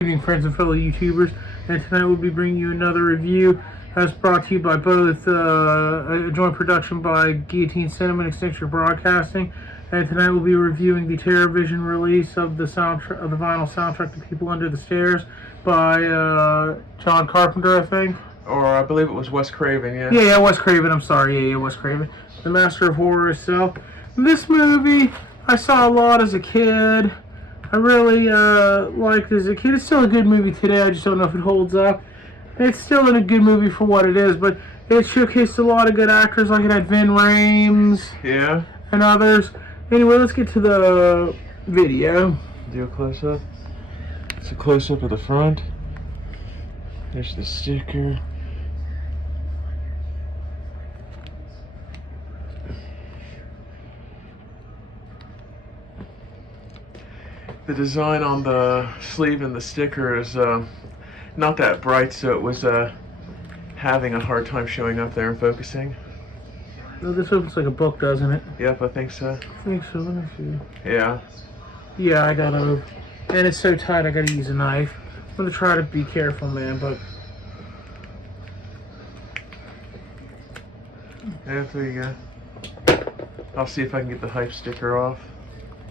Good evening, friends and fellow YouTubers, and tonight we'll be bringing you another review as brought to you by both a joint production by Guillotine Cinema and Extinction Broadcasting. And tonight we'll be reviewing the TerrorVision release of the soundtrack of the vinyl soundtrack to People Under the Stairs by John Carpenter, I think. Or I believe it was Wes Craven, yeah. Yeah, Wes Craven. I'm sorry, Wes Craven, the master of horror itself. This movie I saw a lot as a kid. I really liked it as a kid. It's still a good movie today. I just don't know if it holds up. It's still a good movie for what it is, but it showcased a lot of good actors. Like it had Ving Rhames, Yeah. and others. Anyway, let's get to the video. Do a close up. It's a close up of the front. There's the sticker. The design on the sleeve and the sticker is not that bright, so it was having a hard time showing up there and focusing. Oh, this opens like a book, doesn't it? Yep, I think so. I think so. Let me see. Yeah. Yeah, I gotta. And it's so tight, I gotta use a knife. I'm gonna try to be careful, man, but. Yeah, there you go. I'll see if I can get the hype sticker off.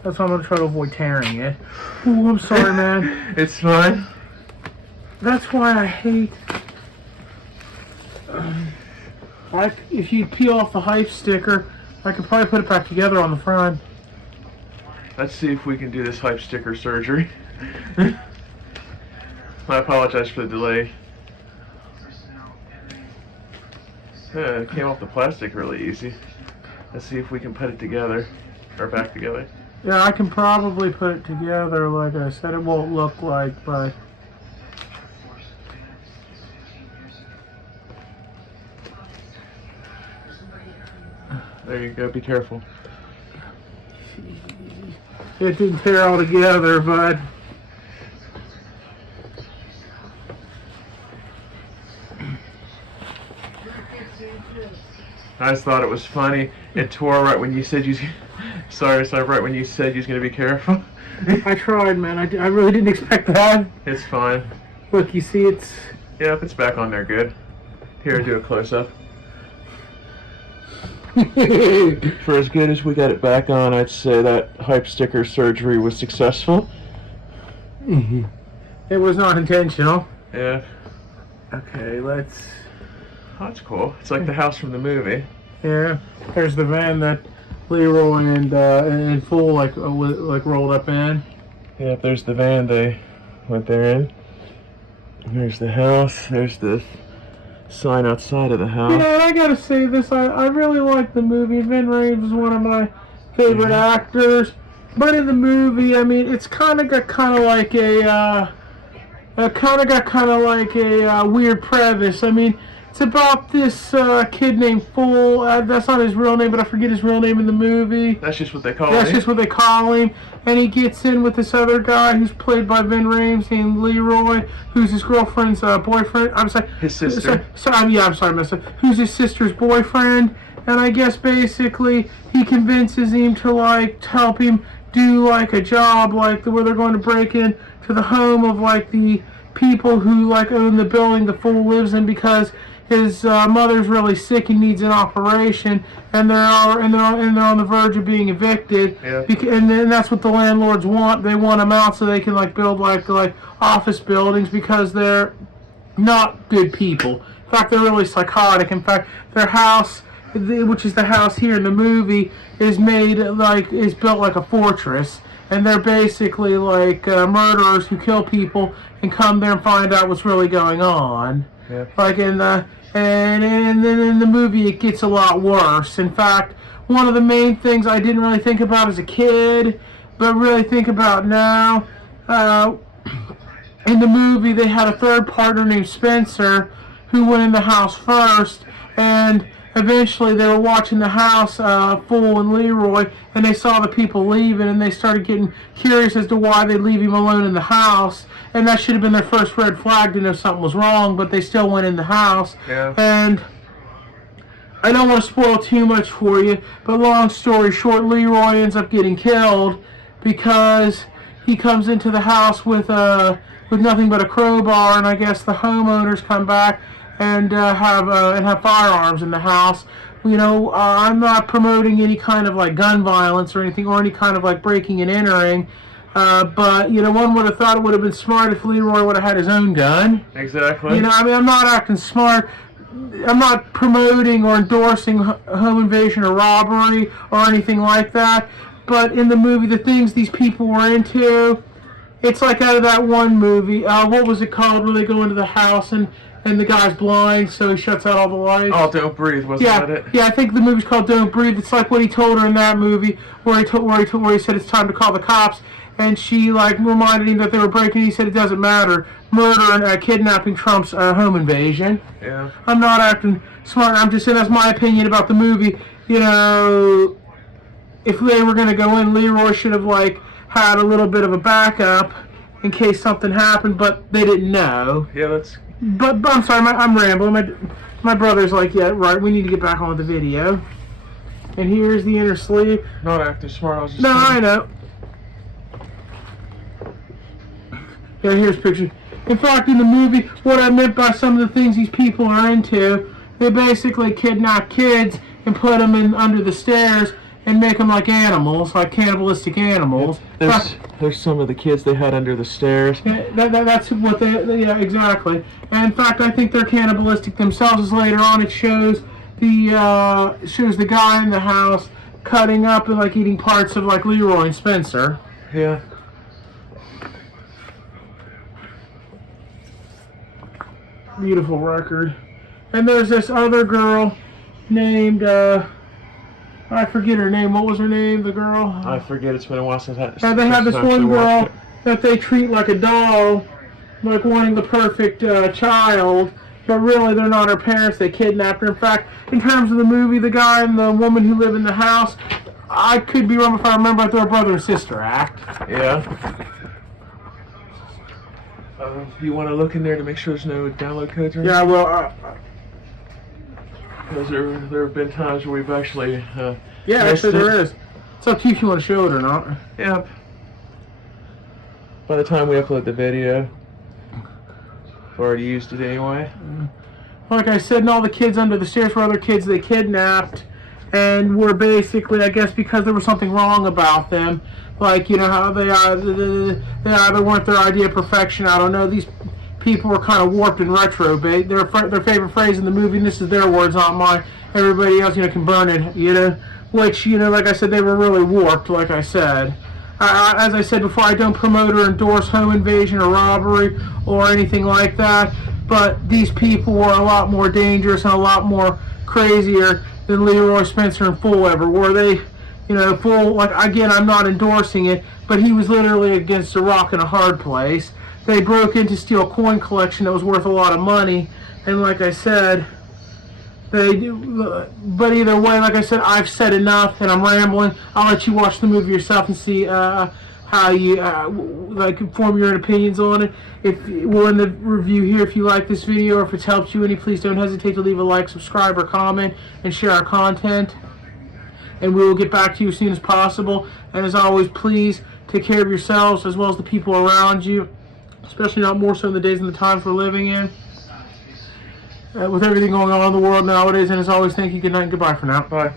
That's why I'm gonna try to avoid tearing it. Ooh, I'm sorry, man. It's fine. That's why I hate. Like, if you peel off the hype sticker, I could probably put it back together on the front. Let's see if we can do this hype sticker surgery. I apologize for the delay. It came off the plastic really easy. Let's see if we can put it together, or back together. Yeah, I can probably put it together. Like I said, it won't look like, but. There you go, be careful. It didn't tear all together, but. I just thought it was funny. It tore right when you said you. Sorry, right when you said you was gonna be careful. I tried, man. I really didn't expect that. It's fine. Look, you see, it's. Yep, it's back on there good. Here, do a close up. For as good as we got it back on, I'd say that hype sticker surgery was successful. It was not intentional. Yeah. Okay, let's. Oh, that's cool. It's like the house from the movie. Yeah, there's the van that Leroy and Fool like rolled up in. Yep, there's the van they went there in. There's the house. There's the sign outside of the house. Yeah, and I gotta say this. I really like the movie. Ving Rhames is one of my favorite actors. But in the movie, I mean, it's kind of got like a weird premise. I mean, it's about this kid named Fool. That's not his real name, but I forget his real name in the movie. That's just what they call him. That's just what they call him. And he gets in with this other guy who's played by Ving Rhames named Leroy, who's his girlfriend's boyfriend. I'm sorry. His sister. I'm sorry, mister. Who's his sister's boyfriend. And I guess basically he convinces him to like help him do like a job like where they're going to break in to the home of like the people who like own the building the Fool lives in, because his mother's really sick and needs an operation, and they're on the verge of being evicted. Yeah. And then that's what the landlords want. They want them out so they can like build like office buildings, because they're not good people. In fact, they're really psychotic. In fact, their house, which is the house here in the movie, is built like a fortress. And they're basically like murderers who kill people and come there and find out what's really going on. Yep. Like in the and then in the movie it gets a lot worse. In fact, one of the main things I didn't really think about as a kid, but really think about now, in the movie they had a third partner named Spencer who went in the house first, and eventually they were watching the house, Fool and Leroy, and they saw the people leaving, and they started getting curious as to why they'd leave him alone in the house. And that should have been their first red flag to know something was wrong, but they still went in the house. Yeah. And I don't want to spoil too much for you, but long story short, Leroy ends up getting killed because he comes into the house with with nothing but a crowbar, and I guess the homeowners come back and have firearms in the house. I'm not promoting any kind of like gun violence or anything, or any kind of like breaking and entering. But one would have thought it would have been smart if Leroy would have had his own gun. Exactly. I'm not acting smart. I'm not promoting or endorsing home invasion or robbery or anything like that. But in the movie, the things these people were into, it's like out of that one movie. What was it called? Where they go into the house and the guy's blind, so he shuts out all the lights. Oh, Don't Breathe, wasn't that it? Yeah, I think the movie's called Don't Breathe. It's like what he told her in that movie, where he said it's time to call the cops, and she like reminded him that they were breaking. He said it doesn't matter. Murder and kidnapping trumps home invasion. Yeah. I'm not acting smart. I'm just saying that's my opinion about the movie. If they were going to go in, Leroy should have like had a little bit of a backup in case something happened, but they didn't know. Yeah, that's. But I'm sorry, I'm rambling. My brother's like, yeah, right. We need to get back on with the video. And here's the inner sleeve. Not acting smart. I was just. No, I saying. know. Yeah, here's pictures. In fact, in the movie, what I meant by some of the things these people are into, they basically kidnap kids and put them in under the stairs and make them like animals, like cannibalistic animals. There's some of the kids they had under the stairs. Yeah, that's what yeah, exactly. And in fact, I think they're cannibalistic themselves. As later on, it shows the guy in the house cutting up and like eating parts of like Leroy and Spencer. Yeah. Beautiful record. And there's this other girl named I forget her name. What was her name? The girl. I forget. It's been a while since I. And they have this one girl that they treat like a doll, like wanting the perfect child, but really they're not her parents. They kidnapped her. In fact, in terms of the movie, the guy and the woman who live in the house, I could be wrong if I remember if they're a brother and sister act. Yeah. You want to look in there to make sure there's no download codes or anything? Yeah, well, because there have been times where we've actually yeah, actually there is. It's up to you if you want to show it or not. Yep. By the time we upload the video, we've already used it anyway. Like I said, and all the kids under the stairs were other kids they kidnapped, and were basically, I guess, because there was something wrong about them. Like, how they either weren't their idea of perfection. I don't know. These people were kind of warped and retrobate. Their favorite phrase in the movie, and this is their words, not mine. Everybody else, can burn it, Which, like I said, they were really warped, like I said. As I said before, I don't promote or endorse home invasion or robbery or anything like that. But these people were a lot more dangerous and a lot more crazier than Leroy Spencer and Fool ever were. They, Fool, like, again, I'm not endorsing it, but he was literally against a rock and a hard place. They broke in to steal a coin collection that was worth a lot of money, and like I said, they do. But either way, like I said, I've said enough, and I'm rambling. I'll let you watch the movie yourself and see how you form your own opinions on it. We'll end the review here. If you like this video or if it's helped you any, please don't hesitate to leave a like, subscribe, or comment, and share our content. And we will get back to you as soon as possible. And as always, please take care of yourselves as well as the people around you, especially not more so in the days and the times we're living in. With everything going on in the world nowadays. And as always, thank you, good night, and goodbye for now. Bye.